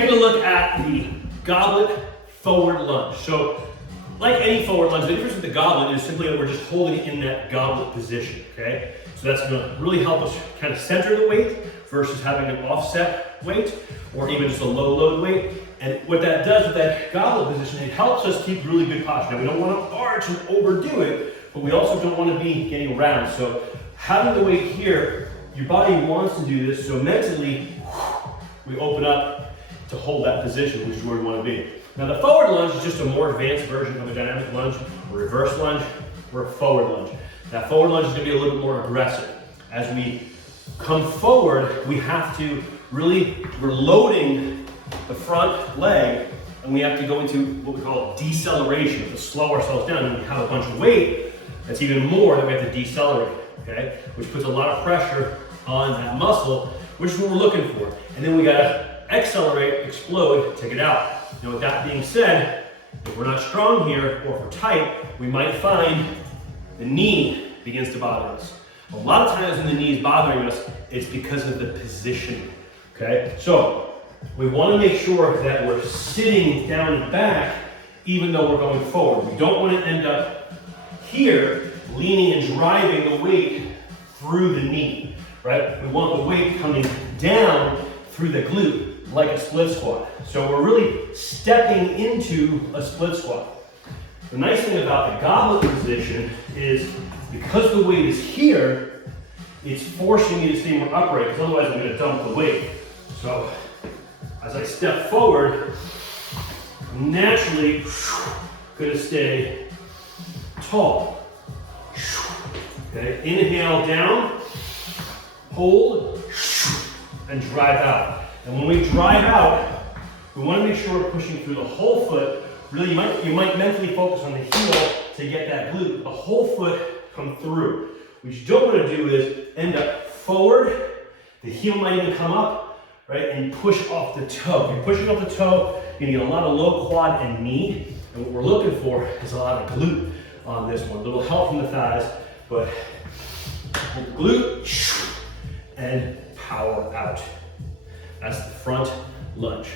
taking a look at the goblet forward lunge. So, like any forward lunge, the difference with the goblet is simply that we're just holding it in that goblet position, okay? So that's gonna really help us kind of center the weight versus having an offset weight or even just a low load weight. And what that does with that goblet position, it helps us keep really good posture. Now we don't want to arch and overdo it, but we also don't want to be getting round. So having the weight here, your body wants to do this, so mentally, we open up to hold that position, which is where we want to be. Now the forward lunge is just a more advanced version of a dynamic lunge, a reverse lunge, or a forward lunge. That forward lunge is going to be a little bit more aggressive. As we come forward, we have to we're loading the front leg, and we have to go into what we call deceleration, to slow ourselves down. And we have a bunch of weight, that's even more that we have to decelerate, okay? Which puts a lot of pressure on that muscle, which is what we're looking for. And then we gotta accelerate, explode, take it out. Now with that being said, if we're not strong here, or if we're tight, we might find the knee begins to bother us. A lot of times when the knee is bothering us, it's because of the positioning, okay? So we wanna make sure that we're sitting down and back, even though we're going forward. We don't wanna end up here, leaning and driving the weight through the knee, right? We want the weight coming down through the glute, like a split squat. So we're really stepping into a split squat. The nice thing about the goblet position is because the weight is here, it's forcing me to stay more upright, because otherwise I'm gonna dump the weight. So as I step forward, I'm naturally gonna stay tall. Okay, inhale down, hold, and drive out. And when we drive out, we want to make sure we're pushing through the whole foot. Really, you might mentally focus on the heel to get that glute. The whole foot come through. What you don't want to do is end up forward. The heel might even come up, right, and push off the toe. If you're pushing off the toe, you're gonna get a lot of low quad and knee. And what we're looking for is a lot of glute on this one. A little help from the thighs, but glute and power out. That's the front lunge.